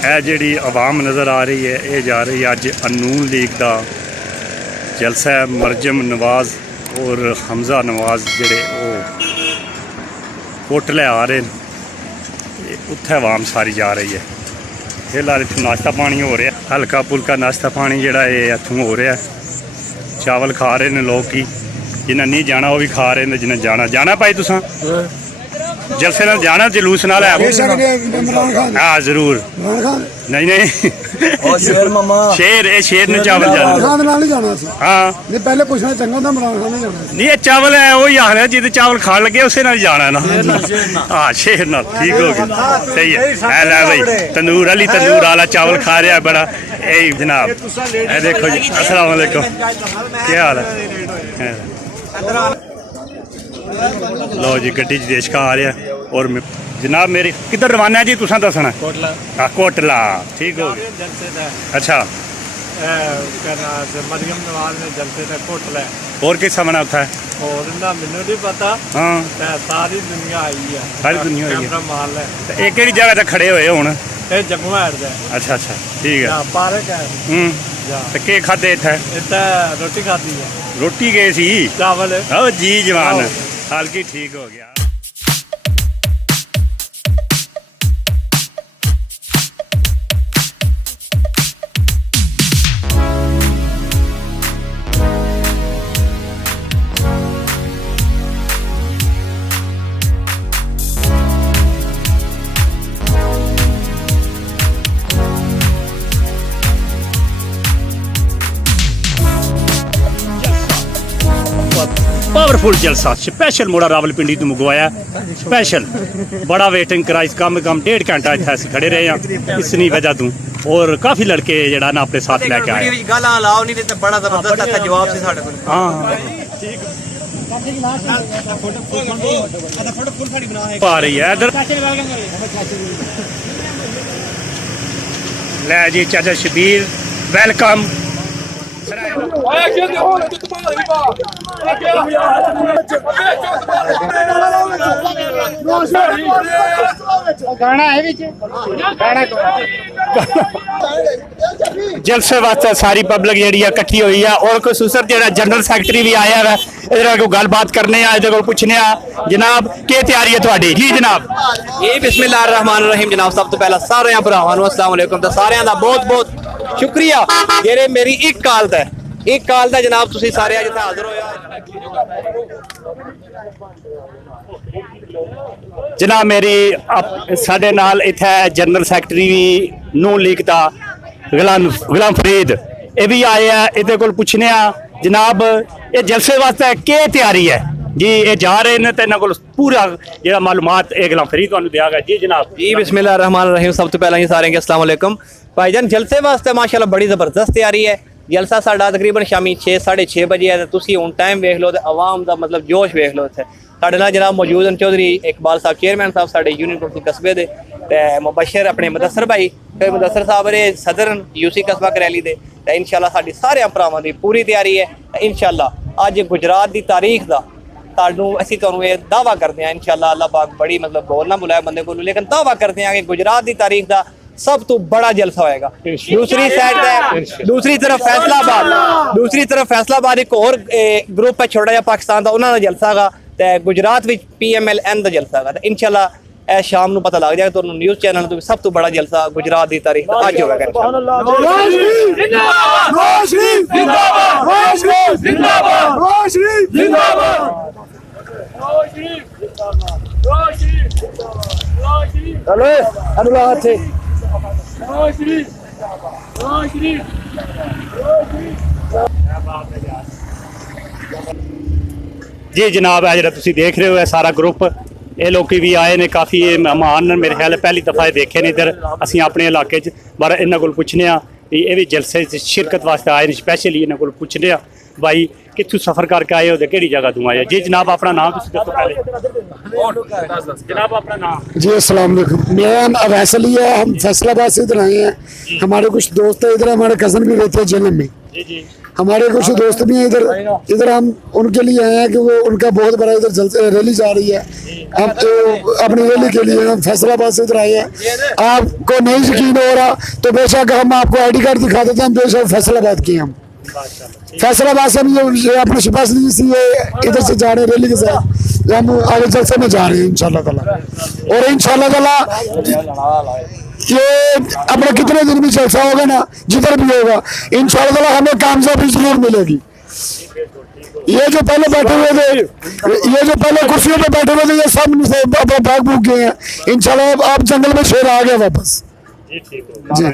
ਇਹ ਜਿਹੜੀ आवाम नज़र आ रही है ये जा रही है अज नून लीग का जलसा है। मरजम नवाज और हमजा नवाज जेड़े कोटले आ रहे हैं उत्थे आवाम सारी जा रही है। फिलहाल इतने नाश्ता पानी हो रहा है, हल्का फुल्का नाश्ता पानी जोड़ा है इतों हो रहा है। चावल खा रहे हैं लोग की, जिन्हें नहीं जाना वो भी खा रहे हैं, जिन्हें जाना भाई तुसा जलसे नाल जाना जुलूस नाल है। हाँ जरूर, नहीं नहीं शेर ए शेर ने चावल जाना। हाँ पहले पूछना चंगा था इमरान खान ने जाना नहीं चावल है वही आ रहा जिद चावल खान लगे उसे नाल जाना ना। हाँ शेर नाल ठीक हो गया, सही है। लै भाई तंदूर अली तंदूर वाला चावल खा रहा है बड़ा। ए जनाब ए देखो जी, अस्सलाम वालेकुम, क्या हाल है? लो जी गड्डी च देशका आ रहा और जनाब मेरी किधर रवाना है जी तुसा दसना? कोटला। हाँ कोटला ठीक हो गया। अच्छा मरियम नवाज ने जलसे दा कोटला और किस समझना उठा है? और ना मैनू नहीं पता। हाँ सारी दुनिया आई है, सारी दुनिया आई है। कैमरा माल है। एक केड़ी जगह ते खड़े होए हुण? ये जम्मू है। अच्छा अच्छा ठीक है। पार्क है। ते के खादे इत्थे? इत्थे रोटी खादी है। रोटी गए सी चावल। ओ जी जवान हल्की ठीक हो गया। पावरफुल जलसा स्पैशल मुड़ा रावलपिंडी तो मंगवाया स्पैशल। बड़ा वेटिंग करा इस कम 1.5 घंटा इतना अस खड़े रहे हैं इसनी वजह तू। और काफ़ी लड़के जड़ा ना अपने साथ लेके आए। बड़ा जबरदस्त जवाब से साढ़े आ रही है इधर ले जी चाचा शबीर वेलकम। जलसे वास्ते सारी पब्लिक जी इकट्ठी हुई है और खसूसन जो जनरल सैकटरी भी आया है इधर गलबात करने को पूछने जनाब के तैयारी है थोड़ी? जी जनाब ये बिस्मिल्लाहिर्रहमानिर्रहीम। जनाब सब तो पहला सारे भरावां नूं अस्सलाम वालेकुम। तो सारे का बहुत बहुत शुक्रिया जेरे मेरी एक काल दा जनाब तुसीं सारे अज इत्थे हाज़र होए। जनाब मेरी साडे नाल इत्थे जनरल सैकटरी भी नून लीग का गुलाम फरीद ये भी आए हैं, इहदे कोल पुछने जनाब ये जलसे वास्ते के तैयारी है जी? ये जा रहे हैं तो इन्होंने पूरा जो मालूमात ये गुलाम फरीद तुहानूं देगा। जी जनाब जी बिस्मिल्लाहिर्रहमानिर्रहीम। सब तो पहला ही सारे अस्सलाम वालेकुम। भाईजान जलसे वास्ते माशाल्लाह बड़ी जबरदस्त तैयारी है। जलसा साडा तकरीबन शामी 6-6:30 बजे है। तुसीं हुण टाइम वेख लो तो आवाम का मतलब जोश वेख लो। इत्थे साडे नाल जनाब मौजूद हैं चौधरी इकबाल साहब चेयरमैन साहब साडे यूनियन काउंसिल कस्बे दे, मुबशर अपने मुदस्सर भाई फिर मुदस्सर साहब रे सदर यूसी कस्बा करैली दे। इंशाल्लाह साडी सारे भरावां दी पूरी तैयारी है। इंशाल्लाह अज गुजरात की तारीख का असीं तुहानूं ये दावा करते हैं इंशाल्लाह अल्लाह पाक बड़ी मतलब बोलना बुलाया बंदे को, लेकिन दावा करते हैं कि गुजरात की तारीख का सब तो बड़ा जलसा होएगा। दूसरी साइड दूसरी तरफ फैसलाबाद एक और ग्रुप है छोटा जा पाकिस्तान का, उन्होंने जलसा गा ते गुजरात में PMLN का जलसा गा। शाम शाम को पता लग जाएगा तो न्यूज़ चैनल तो सब तो बड़ा जलसा गुजरात की तारीख अज होगा। जी जनाब है जो तुम देख रहे हो सारा ग्रुप ये लोग भी आए ने, काफ़ी मेहमान मेरे ख्याल पहली दफ़ा देखे ने इधर। असी अपने इलाके बार इन्होंने को पूछने ये भी जलसे शिरकत वास्ते आए स्पैशली इन्होंने को पूछने भाई कितों सफ़र करके आए हो कि जगह तू आए? जी जनाब अपना नाम दसो पहले। जनाब अपना नाम? जी अस्सलाम वालेकुम, मेरा नाम अवैस अली है। हम फैसलाबाद से इधर आए हैं। हमारे कुछ दोस्त है इधर, हमारे कज़न भी रहते हैं जेल में। जी जी हमारे कुछ दोस्त भी हैं इधर इधर हम उनके लिए आए हैं कि वो उनका बहुत बड़ा इधर रैली जा रही है। हम तो अपनी रैली के लिए हम फैसलाबाद से इधर आए हैं। आपको नहीं यकीन हो रहा तो बेशक हम आपको आईडी कार्ड दिखा देते हैं। बेशक फैसलाबाद की हम फैसलाबाद से हम ये अपने शिपासली से इधर से जा रहे हैं रैली के साथ। हम आगे जलसे में जा रहे हैं इंशाल्लाह ताला। और इंशाल्लाह ताला ये अपने कितने दिन में जलसा होगा ना, जिधर भी होगा इंशाल्लाह ताला हमें कामयाबी जरूर मिलेगी। ये जो पहले बैठे हुए थे, ये जो पहले कुर्सियों पे बैठे हुए थे, ये सब अपना भाग भूग गए हैं। इंशाल्लाह आप जंगल में शेर आ गया वापस जी।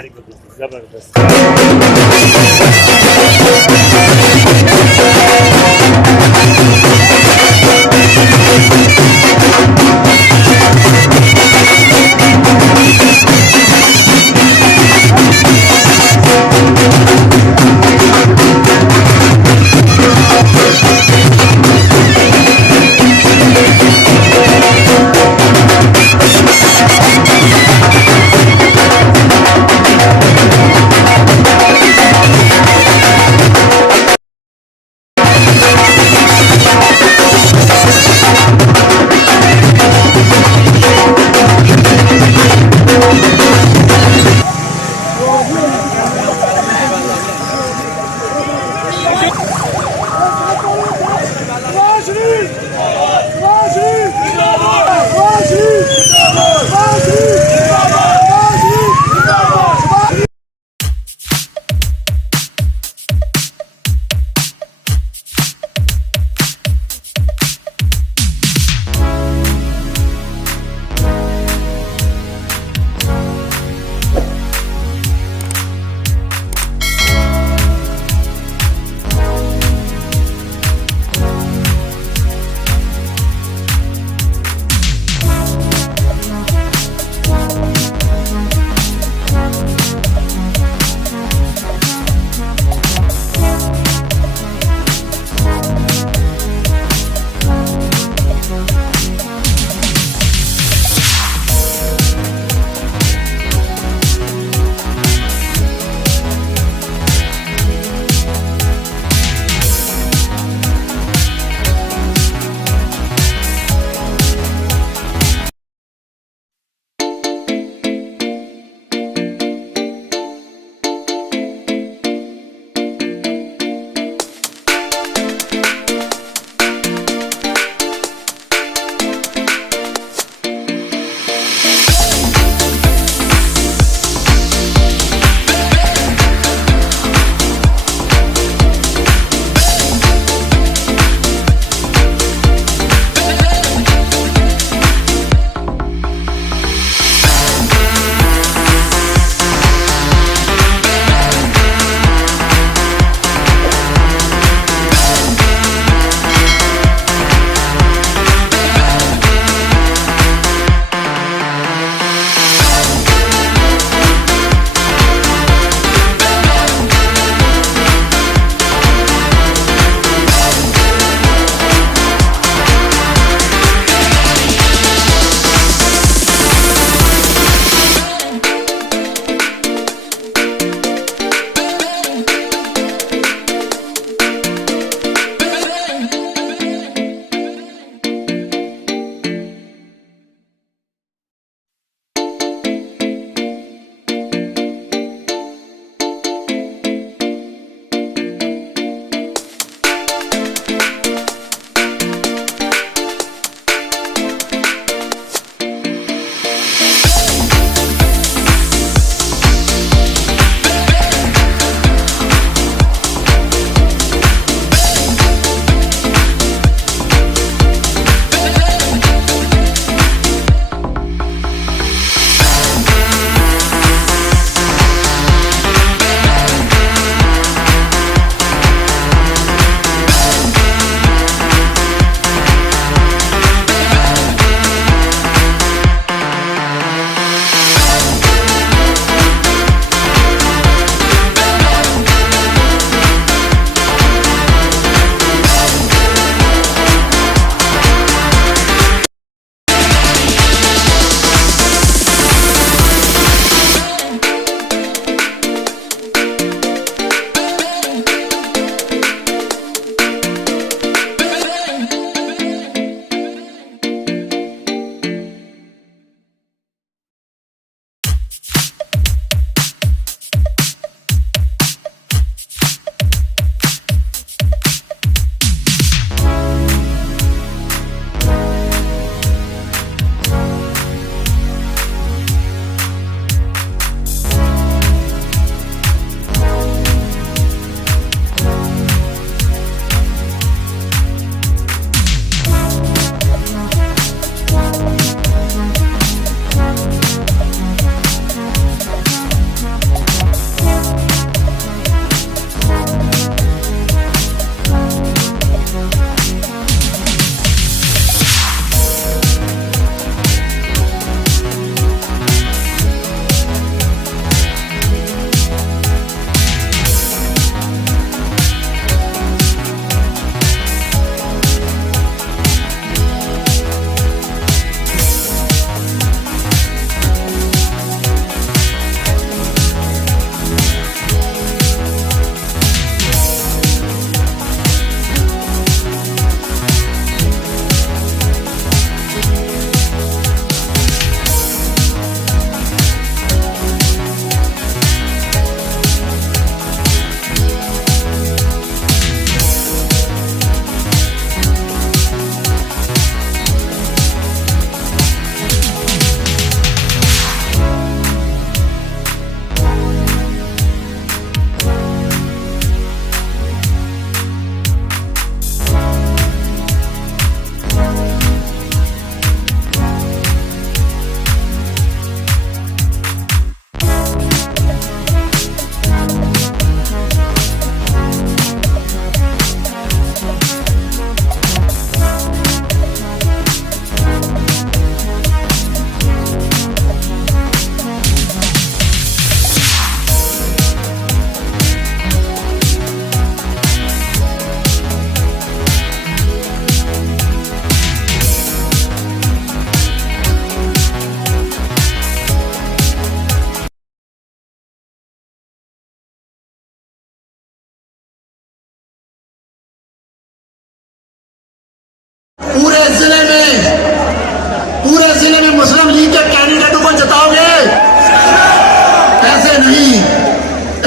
नहीं,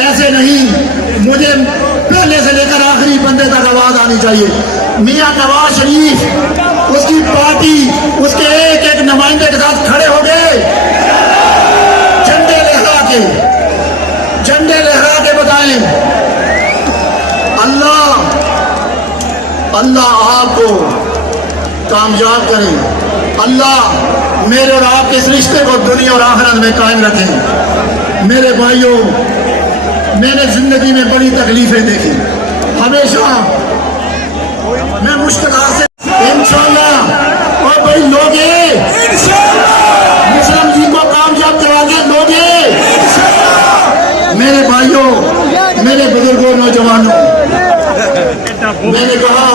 ऐसे नहीं। मुझे पहले से लेकर आखिरी बंदे तक आवाज आनी चाहिए। मियां नवाज शरीफ, उसकी पार्टी, उसके एक एक नुमाइंदे के साथ खड़े हो गए, झंडे लहरा के बताएं, अल्लाह आपको कामयाब करें। अल्लाह मेरे और आपके इस रिश्ते को दुनिया और आखिरत में कायम रखें। मेरे भाइयों, मैंने जिंदगी में बड़ी तकलीफें देखी, हमेशा मैं मुश्किलात से इंशाअल्लाह। और भाई लोगे मुस्लिम जी को कामयाब कराने लोगे। मेरे भाइयों, मेरे बुजुर्गों, नौजवानों, मैंने कहा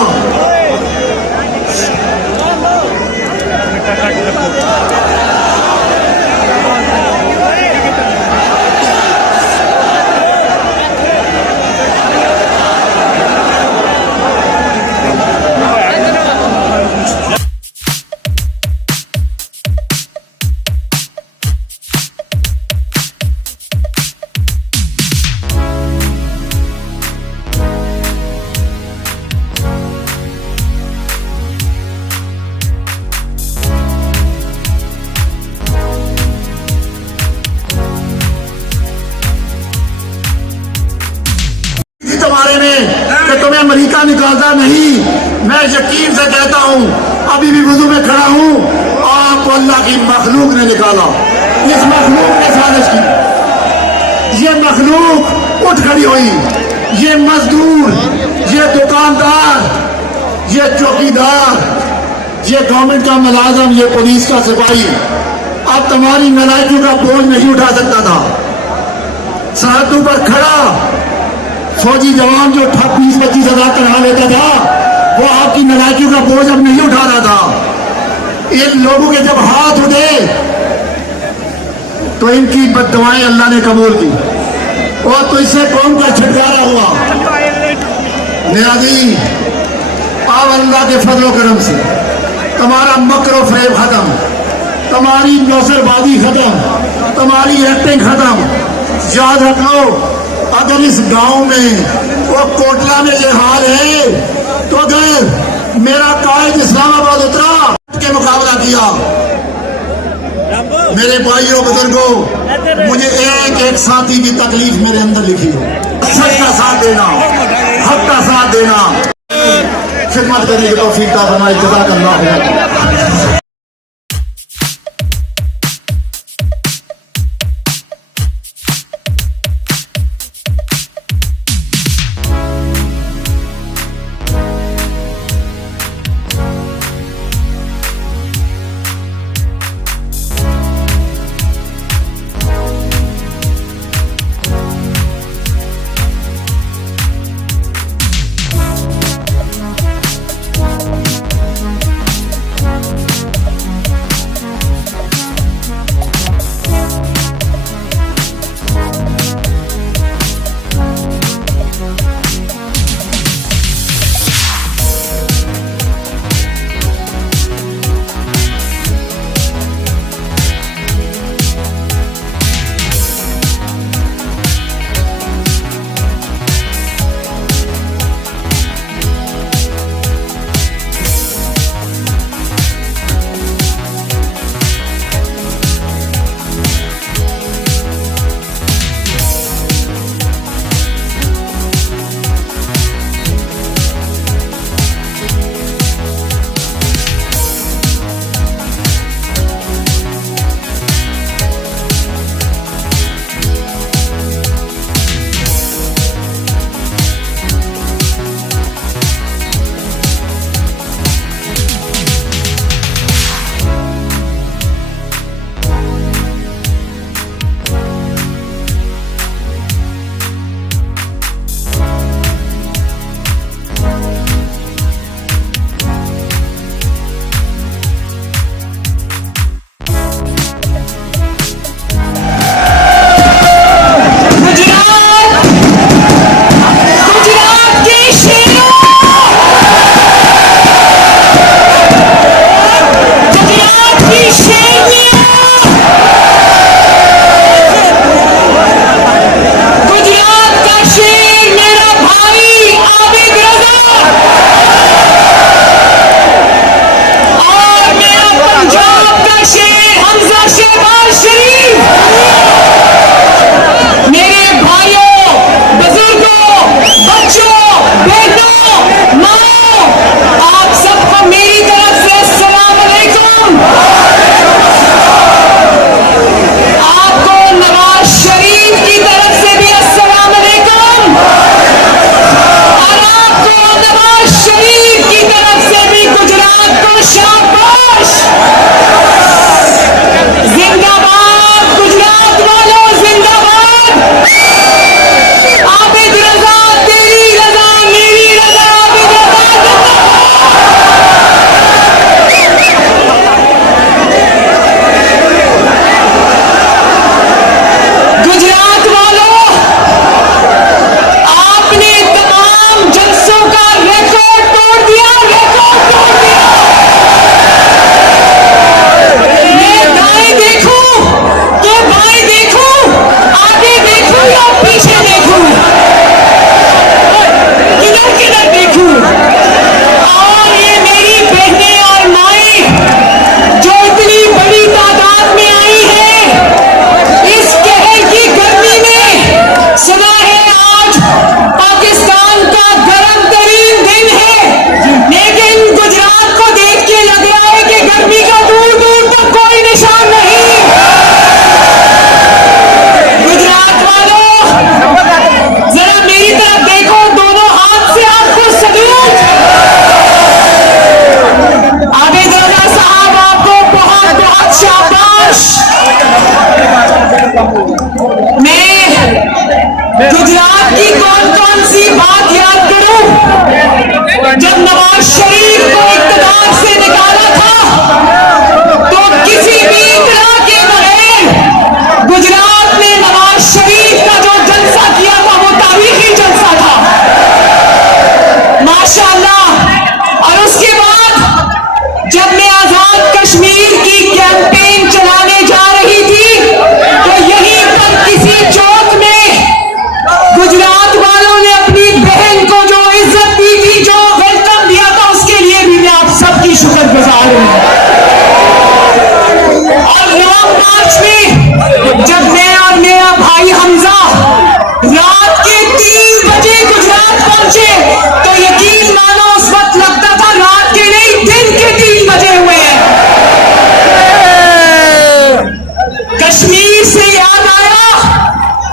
तुम्हारे में कि तुम्हें अमेरिका निकालता नहीं। मैं यकीन से कहता हूं, अभी भी वुजू में खड़ा हूं, आपको अल्लाह की मखलूक ने निकाला। इस मखलूक ने साजिश की। ये मखलूक उठ खड़ी हुई, ये मजदूर, ये दुकानदार, ये चौकीदार, ये गवर्नमेंट का मुलाजम, ये पुलिस का सिपाही अब तुम्हारी नालायकी का बोझ नहीं उठा सकता था। सरहदों पर खड़ा फौजी जवान जो 20-25 हजार तनखा लेता था, वो आपकी नालायकी का बोझ अब नहीं उठा रहा था। इन लोगों के जब हाथ उठे तो इनकी बद्दुआएं अल्लाह ने कबूल की और तो इससे कौम का छुटकारा हुआ। नियाजी, अब अल्लाह के फजलो करम से तुम्हारा मकर फरेब खत्म, तुम्हारी नौसरबाजी खत्म, तुम्हारी एक्टिंग खत्म। याद रखो, अगर इस गांव में वो कोटला में ये हाल है, तो अगर मेरा कायद इस्लामाबाद उतरा के मुकाबला किया। मेरे भाइयों बुजुर्गों, मुझे एक एक साथी की तकलीफ मेरे अंदर लिखी है। सच का साथ देना, हक का साथ देना, खिदमत करने की तौफीक अता फरमाए। जज़ाकल्लाह खैर।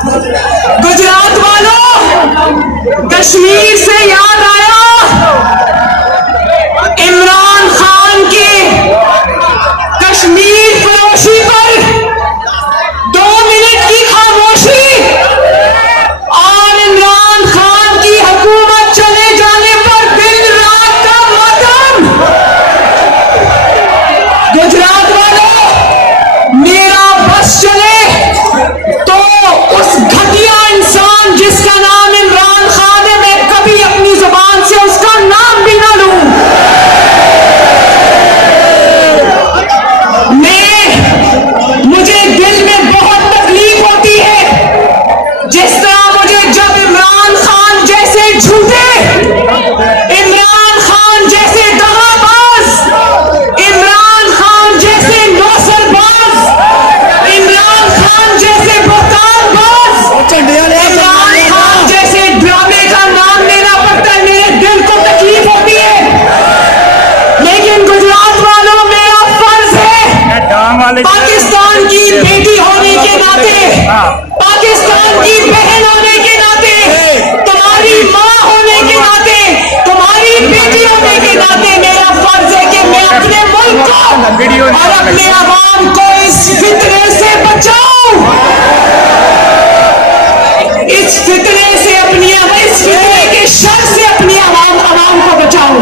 गुजरात वालों, कश्मीर से याद आया इमरान खान के कश्मीर फरोशी पर 2 मिनट की खामोशी और इमरान खान की हुकूमत चले जाने पर दिन रात का मातम। गुजरात वालों, मेरा बस चले तो उस घटिया इंसान जिसका नाम इमरान खान है, मैं कभी अपनी जुबान से उसका नाम भी ना लूं। मुझे दिल में बहुत तकलीफ होती है जिस तरह मुझे जब इमरान खान जैसे झूठे, इमरान खान जैसे दगाबाज, इमरान खान जैसे नौसरबाज, इमरान खान जैसे बहतानबाज, इमरान खान जैसे ड्रामे का नाम लेना पड़ता है, मेरे दिल को तकलीफ होती है। लेकिन गुजरात वालों, मेरा फर्ज है पाकिस्तान की बेटी होने के नाते, पाकिस्तान की बहन होने के नाते, तुम्हारी माँ होने के नाते, तुम्हारी बेटी होने के नाते मेरा फर्ज है कि मैं अपने मुल्क को और अपने आवाम को इस फितने से बचाऊं, इस फितने से इस फितने के शर से अपनी आवाम को बचाऊं।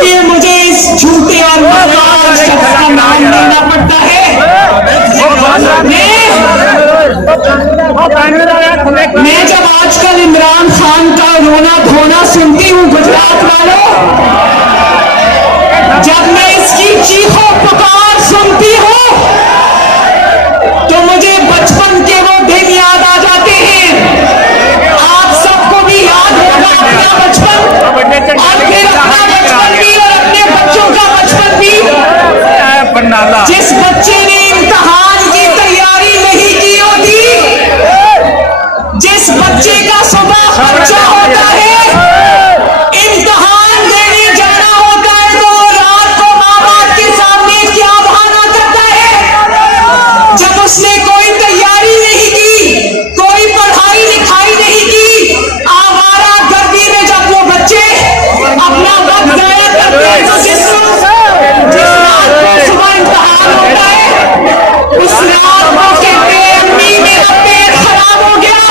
इसलिए मुझे इस झूठे और मजाक शख्स का नाम लेना पड़ता है। मैं जब आजकल इमरान खान का रोना धोना सुनती हूँ गुजरात वालों, जब मैं इसकी चीखों पुकार सुनती हूँ तो मुझे बचपन के वो दिन याद आ जाते हैं। आप सबको भी याद होगा अपना बचपन, और फिर अपना बचपन भी और अपने बच्चों का बचपन भी। जिस बच्चे ने इम्तिहान की तैयारी नहीं की होती, जिस बच्चे का सुबह खर्चा होता है, इम्तिहान देने जाना होता है, तो रात को माँ बाप के सामने क्या बहाना करता है। जब उसने कोई तैयारी नहीं की, कोई पढ़ाई लिखाई नहीं की, आवारा गर्दी में जब वो बच्चे अपना वक्त जाया करते हैं, तो जिस रात को सुबह इम्तिहान होता है, उस रात को कहते हैं अम्मी मेरा पेट खराब हो गया,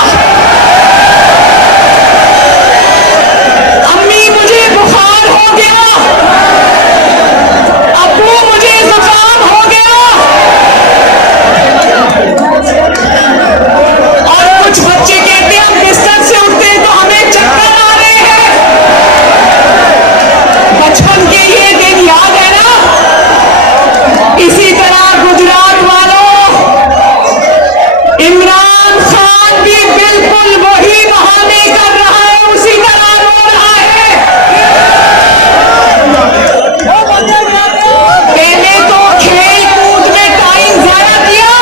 अम्मी मुझे बुखार हो गया, अब्बू मुझे जुकाम हो गया। और कुछ बच्चे कहते हैं हम बिस्तर से उठते हैं तो हमें चक्कर आ रहे हैं। बचपन के ये दिन याद है ना। इसी तरह गुजरात वालों, इमरान खान भी बिल्कुल वही बहाने कर रहा है, उसी तरह रो रहा है। पहले तो खेल कूद में टाइम जाया किया,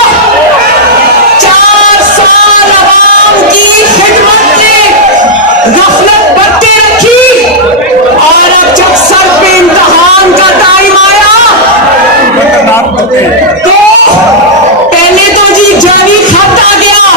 4 साल आवाम की खिदमत में गफलत बरते रखी, और अब जब सर पे इम्तिहान का टाइम आया तो पहले तो जी जानी खाता गया,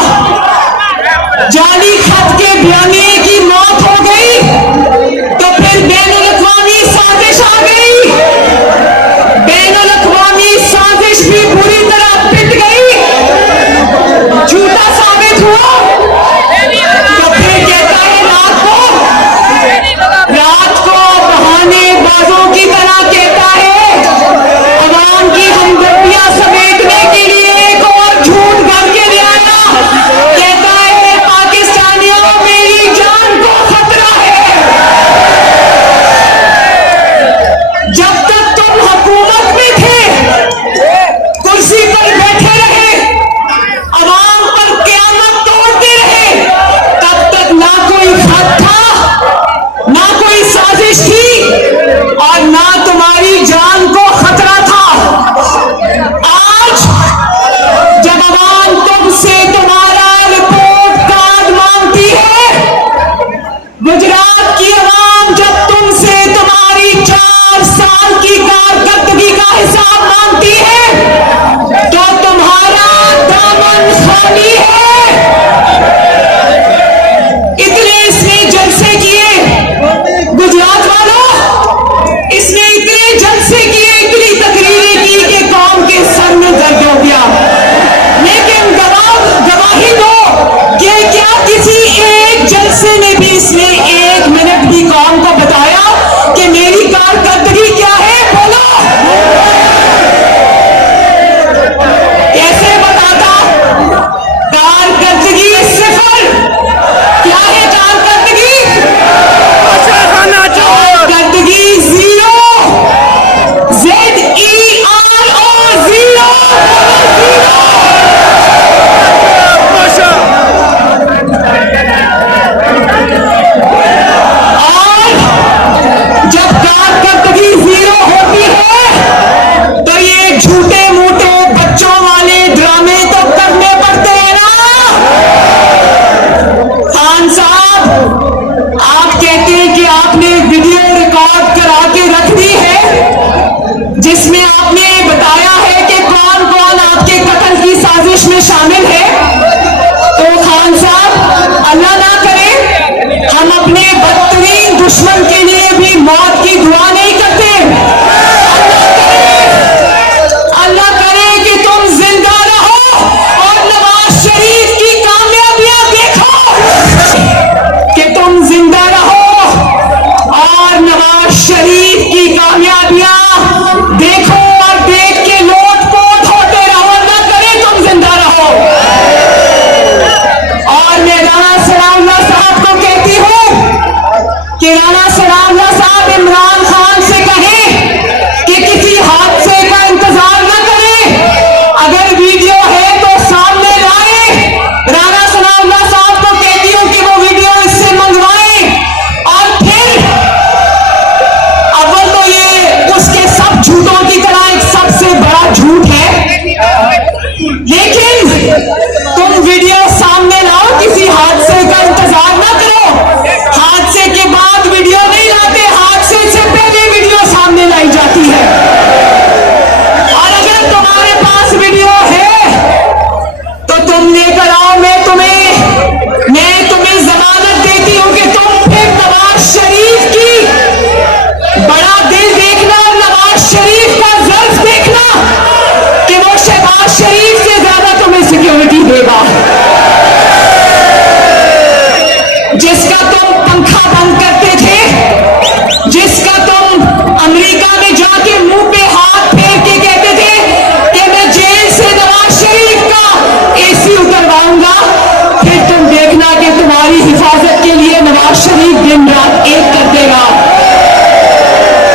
फिर तुम देखना कि तुम्हारी हिफाजत के लिए नवाज शरीफ दिन रात एक कर देगा,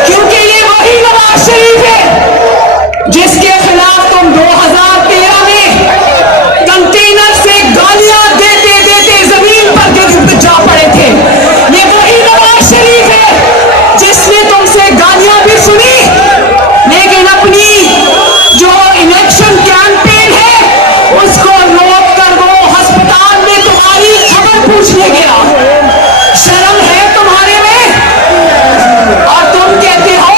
क्योंकि ये वही नवाज शरीफ है जिसके खिलाफ तुम 2013 में कंटेनर से गालियां देते देते जमीन पर गिर जा पड़े थे। ये वही नवाज शरीफ है जिसने तुमसे गालियां भी सुनी, लेकिन अपनी जो इलेक्शन कैंपेन है उसको रोक कर वो अस्पताल में तुम्हारी खबर पूछने गया। शर्म है तुम्हारे में? और तुम कहते हो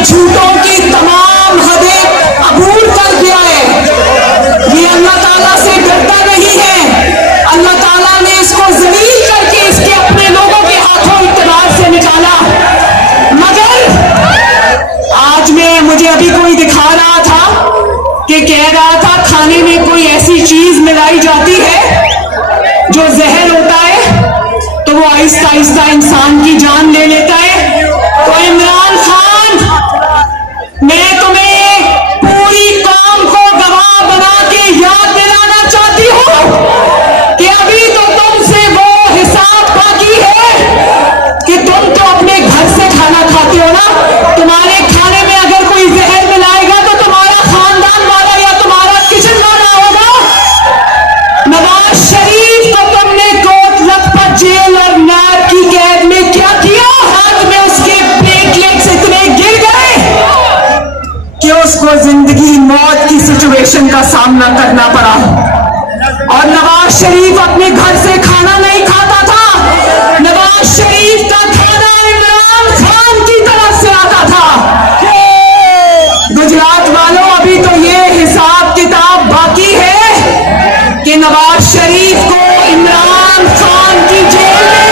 झूठों की तमाम हदें अबूर कर दिया है। ये अल्लाह ताला से डरता नहीं है। अल्लाह ताला ने इसको जलील करके इसके अपने लोगों के हाथों इत्तेदार से निकाला। मगर आज में मुझे अभी कोई दिखा रहा था कि कह रहा था खाने में कोई ऐसी चीज मिलाई जाती है जो जहर होता है तो वो आहिस्ता आहिस्ता इंसान की जान ले लेता है। तो इमरान खान, मैं तुम्हें पूरी कौम को गवाह बना के याद दिलाना चाहती हूं कि अभी तो तुमसे वो हिसाब बाकी है कि तुम तो अपने घर से खाना खाते हो ना। तुम्हारे खाने में अगर कोई जहर मिलाएगा तो तुम्हारा खानदान वाला या तुम्हारा किचन वाला होगा। नवाज शरीफ को तुमने कोट लखपत जेल और नैब की कैद में क्या किया? हाथ में उसके प्लेटलेट्स इतने गिर गए कि उसको जिंदगी मौत की सिचुएशन का सामना करना पड़ा। और नवाज शरीफ अपने घर से खाना नहीं खाता था। नवाज शरीफ का खाना इमरान खान की तरफ से आता था। गुजरात वालों, अभी तो ये हिसाब किताब बाकी है कि नवाज शरीफ को इमरान खान की जेल में,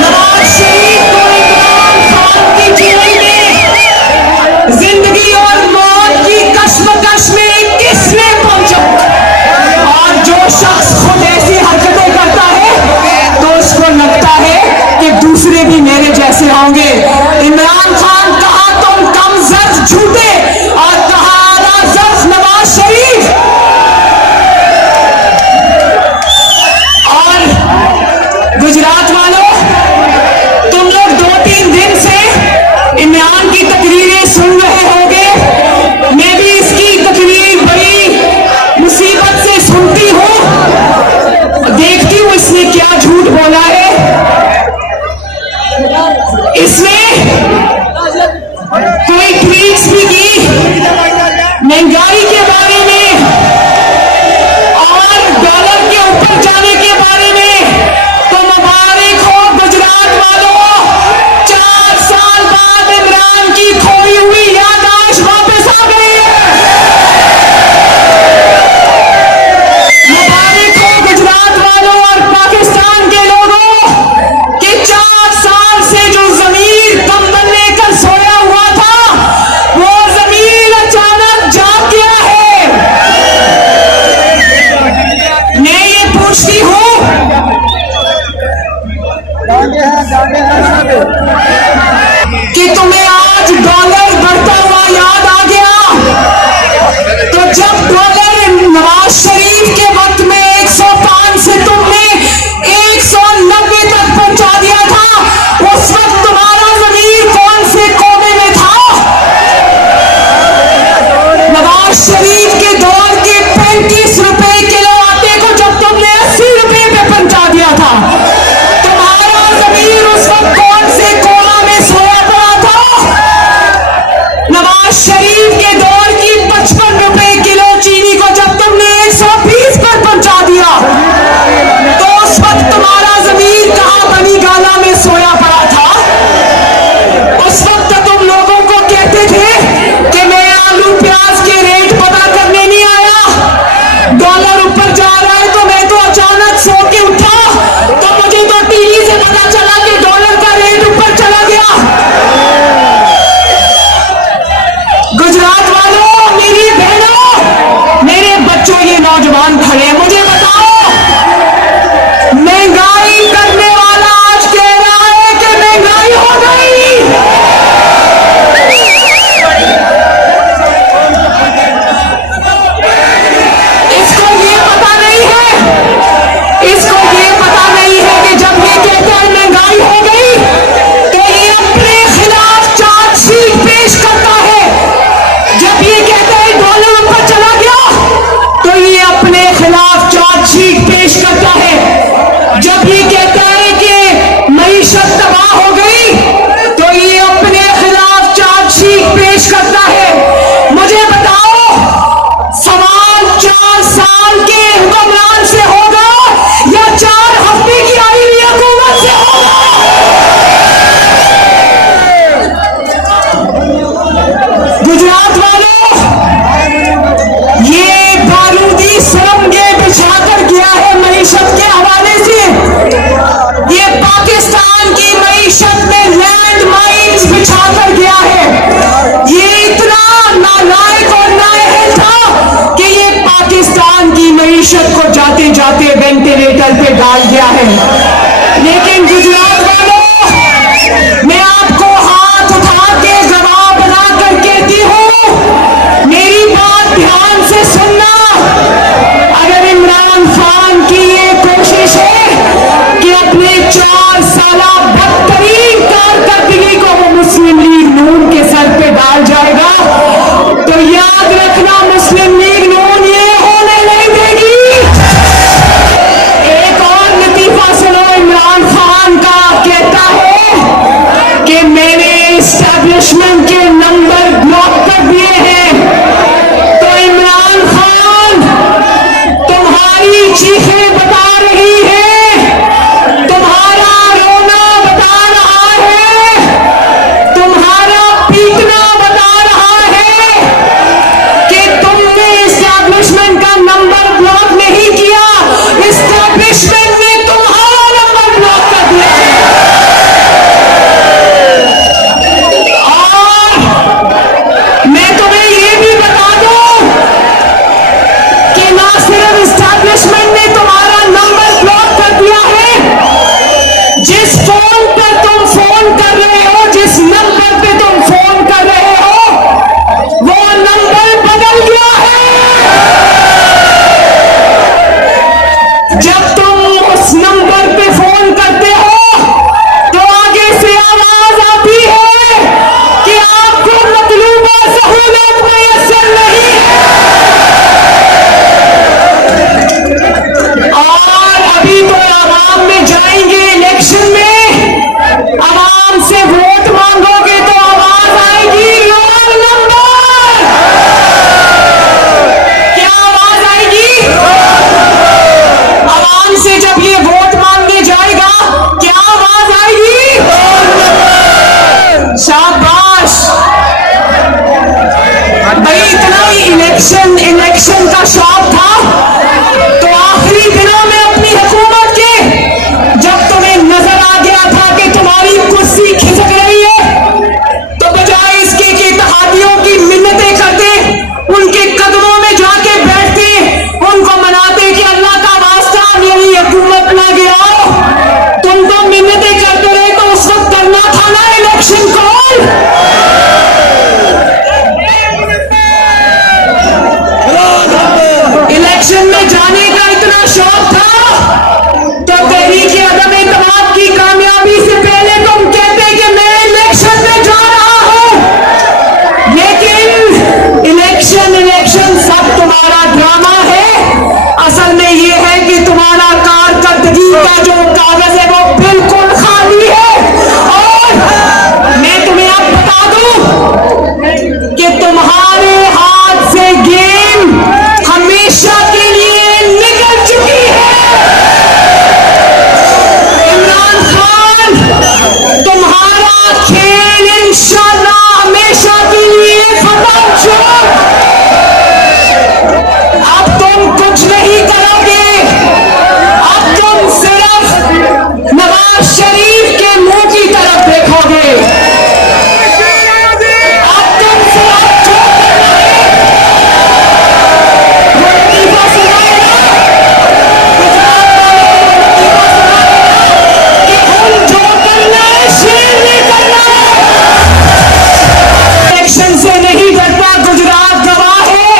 नवाज शरीफ को इमरान खान की जेल में जिंदगी और मौत की कश्मकश में किसने पहुंचा? और जो शख्स खुद ऐसी हरकतें करता है तो उसको लगता है कि दूसरे भी मेरे जैसे होंगे। इमरान खान, कहा तुम कम जर्फ झूठे और कहा आला जर्फ नवाज शरीफ। और गुजरात वालों, तुम लोग 2-3 दिन से इमरान की तकरीरें सुन रहे होंगे। मैं भी इसकी तकरीर बड़ी मुसीबत से सुनती हूं, देखती हूं इसने क्या झूठ बोला है। इसने कोई ट्वीट्स भी की महंगाई के बारे में और डॉलर के ऊपर जाने के बारे में। तो मुबारक हो गुजरात वालों, 4 साल बाद इमरान की खोई हुई याददाश्त वापस आ गई है। मुबारक हो गुजरात वालों और पाकिस्तान के लोगों कि 4 साल से जो जमीर कंबल लेकर सोया हुआ था वो जमीर अचानक जाग गया है। मैं ये पूछती हूं कि तुम्हें आज डॉलर बढ़ता हुआ याद आ गया? तो जब डॉलर नवाज शरीफ के वक्त में 105 से तुमने 190 तक पहुंचा दिया था, उस वक्त तुम्हारा जमीर कौन से कोने में था? नवाज शरीफ के दौर के 35 रुपए किलो आटे को जब तुमने 80 रुपए पे पहुंचा दिया था, तुम्हारा जमीर उस वक्त कौन से कोना में सोया पड़ा था? नवाज शरीफ के दौर की 55 रुपए किलो चीनी को जब तुमने 120 पर पहुंचा दिया तो उस वक्त तुम्हारा जमीर कहां बनी गाला में सोया पड़ा था? उस वक्त तुम लोगों को कहते थे कि मैं आलू प्याज के रेट पता करने नहीं आया, डॉलर ऊपर जा रहा है तो मैं तो अचानक सो के उठा तो मुझे तो टीवी से पता चला कि डॉलर का रेट ऊपर चला गया। गुजरात वालों, मेरी बहनों, मेरे बच्चों, ये नौजवान खड़े हैं, मुझे बताओ, महंगाई करने वाला आज कह रहा है कि महंगाई हो गई। मीशत को जाते जाते वेंटिलेटर पे डाल दिया है। लेकिन गुजरात वालों, मैं आपको हाथ उठा के गवाह बना कर कहती हूँ, मेरी बात ध्यान से सुनना। अगर इमरान खान की ये कोशिश है कि अपने 4 साला बदतरीन कारकर्दगी को वो मुस्लिम लीग नून के सर पे डाल जाएगा, तो याद रखना मुस्लिम लीग नून ये होने नहीं देगी। एक और लतीफा सुनो, इमरान खान का कहता है कि मैंने एस्टैब्लिशमेंट के नंबर ब्लॉक कर दिए हैं। तो इमरान खान, तुम्हारी चीखें बता रही है, तुम्हारा रोना बता रहा है, तुम्हारा पीटना बता रहा है कि तुमने एस्टैब्लिशमेंट का नंबर ब्लॉक नहीं किया, एस्टैब्लिशमेंट ने तुम्हारा नंबर ब्लॉक कर दिया है। और मैं तुम्हें ये भी बता दूं कि ना सिर्फ एस्टैब्लिशमेंट ने तुम्हारा नंबर ब्लॉक कर दिया है, जिस फोन पर तुम फोन कर रहे हो, जिस नंबर पे तुम फोन कर रहे हो, वो नंबर बदल गया है। जब तुम उस नंबर पे फोन करते हो तो आगे से आवाज आती है कि आपको मतलूबा सहूलत मयसर नहीं है। और अभी तो आवाम में जाएंगे, इलेक्शन में आवाम से वोट मांगोगे तो आवाज आएगी रॉन्ग नंबर। क्या आवाज आएगी? आवाम से जब ये वोट मांगने जाएगा क्या आवाज आएगी? शाबाश भाई, इतना ही इलेक्शन का शौक था तो आखिरी दिनों में अपनी हुकूमत के जब तुम्हें नजर आ गया था कि तुम्हारी कुर्सी खिसक रही है, तो बजाय इसके कि इत्तेहादियों की मिन्नतें करते, उनके कदमों में जाके बैठते, उनको मनाते कि अल्लाह का वास्ता मेरी हुकूमत ना गिराओ, तुम तो मिन्नतें करते रहे, तो उस वक्त करना था ना इलेक्शन कॉल। इलेक्शन में जाने का इतना शौक था तो तहरीक अदम एतमाद की कामयाबी से पहले तुम कहते कि मैं इलेक्शन में जा रहा हूं। लेकिन इलेक्शन सब तुम्हारा ड्रामा है। असल में ये है कि तुम्हारा कारकर्दगी का जो कागज है वो बिल्कुल खाली है। और मैं तुम्हें अब बता दूं कि तुम्हारे हाथ से गेम हमेशा के लिए निकल चुकी है। इमरान खान, तुम्हारा खेल इंशाअल्लाह हमेशा के लिए खत्म हो। अब तुम कुछ नहीं करोगे, अब तुम सिर्फ नवाज शरीफ के मुंह की तरफ देखोगे। अब तुम सिर्फ जो करना है वो लतीफा सुनाएगा, गुजरात वालों को लतीफा सुनाएगा कि हम जो करना है शेर ने करना है। इलेक्शन से नहीं डरता गुजरात गवाह है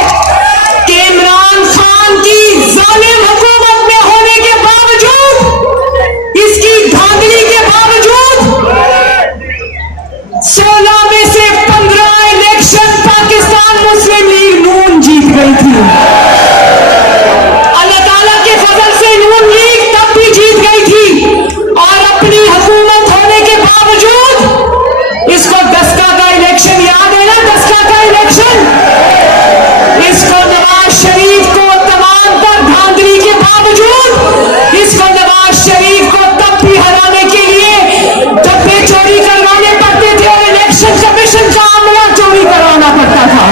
कि इमरान खान की जालिम हुकूमत में होने के बावजूद, इसकी धांधली के बावजूद 16 में से 15 इलेक्शन पाकिस्तान मुस्लिम लीग नून जीत गई थी। अल्लाह ताला के फजल से नून लीग तब भी जीत गई थी। और अपनी हुकूमत होने के बावजूद, इसको दस्का का इलेक्शन याद है ना, दस्का का इलेक्शन, इसको नवाज शरीफ को तमाम पर धांधली के बावजूद, इसको नवाज शरीफ को तब भी हराने के लिए डब्बे चोरी करवाने पड़ते थे और इलेक्शन कमीशन का अमला चोरी करवाना पड़ता था।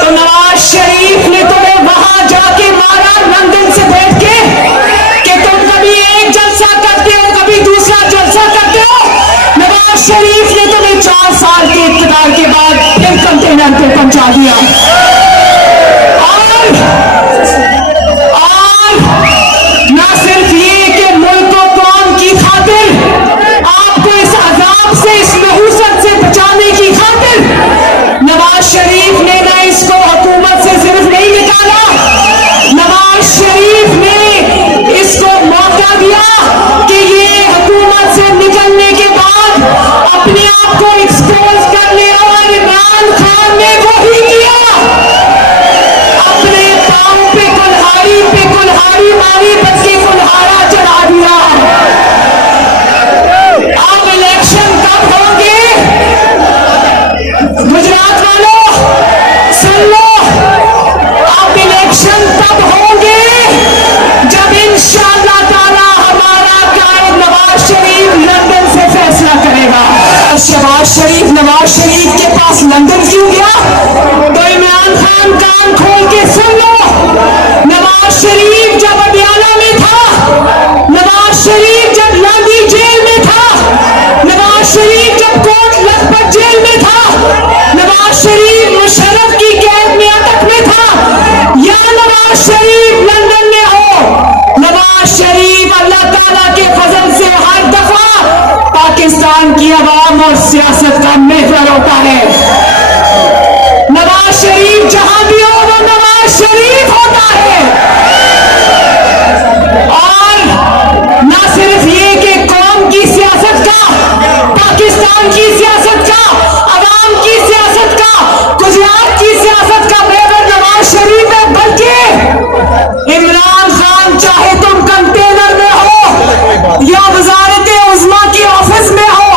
तो नवाज शरीफ ने तुम्हें वहां जाके मारा लंदन से बैठ के कि तुम कभी एक जलसा करते हो, कभी दूसरा जलसा करते हो। नवाज शरीफ ने तुम्हें 4 साल के इक़्तिदार के बाद फिर कंटेनर पे पहुंचा दिया। और और सियासत का महवर होता है। नवाज शरीफ जहां भी हो वो नवाज शरीफ होता है। और ना सिर्फ ये कि कौम की सियासत का, पाकिस्तान की सियासत का, अवाम की सियासत का, गुजरात की सियासत का महवर नवाज शरीफ है, बल्कि इमरान खान चाहे तुम कंटेनर में हो या वजारत उज़्मा की ऑफिस में हो,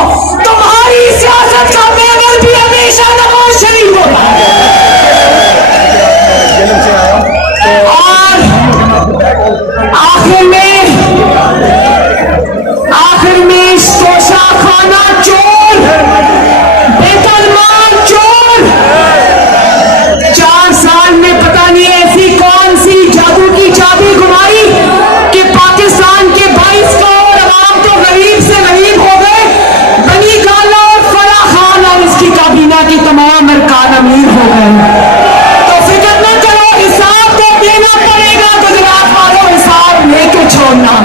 तुम्हारी सियासत का महवर भी हमेशा नवाज शरीफ होता है। और आखिर में इस तोशाखाना चोर, बेतलमान चोर 4 साल में पता नहीं ऐसी कौन सी जादू की चाबी घुमाई कि पाकिस्तान के 22 करोड़ अवाम तो गरीब से गरीब हो गए, बनी गाला और फराह खान और इसकी काबीना की तमाम अरकान अमीर हो गए। तो फिक्र न करो, हिसाब तो देना पड़ेगा गुजरात वालों, हिसाब लेके छोड़ना।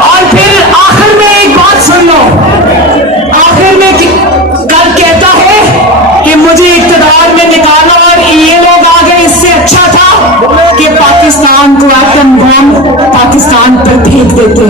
और फिर आखिर में एक बात सुन लो, आखिर में कल कहता है कि मुझे इक्तदार में निकाला और ये लोग आ गए, इससे अच्छा था कि पाकिस्तान को एटम बम पाकिस्तान पर फेंक देते।